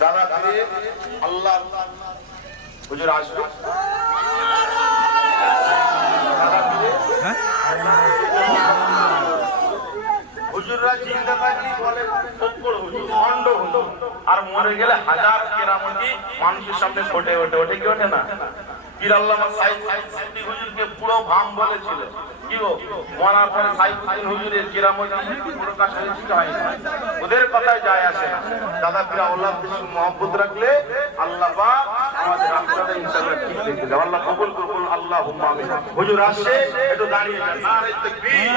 দাদা ফিরে আল্লাহ হুজুর আসবে। দাদা ফিরে হুজুররা চিন্তা থাকলে বলে ফক্কর হুজুর, খন্ড হুজুর, আর মরে গেলে হাজার কেরামতি মানুষের সামনে ফোটে ওঠে, ওঠে কি ওঠে না? পীর আল্লামা সাইফুদ্দিন হুজুরকে পুরো ভাম বলেছিল, কি গো মরার পরে সাইফুদ্দিন হুজুরের কেরামতি প্রকাশ হয়েছে কি হয়নি? ওদের কথায় যায় আসে না। দাদা পীর আল্লাহর বেশি মহব্বত রাখলে আল্লাহ পাক আমাদের আখিরাতে ইনশাআল্লাহ ঠিক রেখে দেবে। আল্লাহ কবুল করুন, আল্লাহুম্মা আমিন। হুজুর আসছে, একটু দাঁড়িয়ে যান, নারে তাকবীর।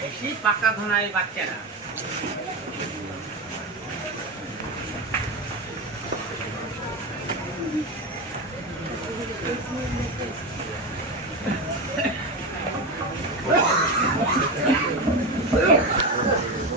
বেশি পাকা ধোনায় বাচ্চারা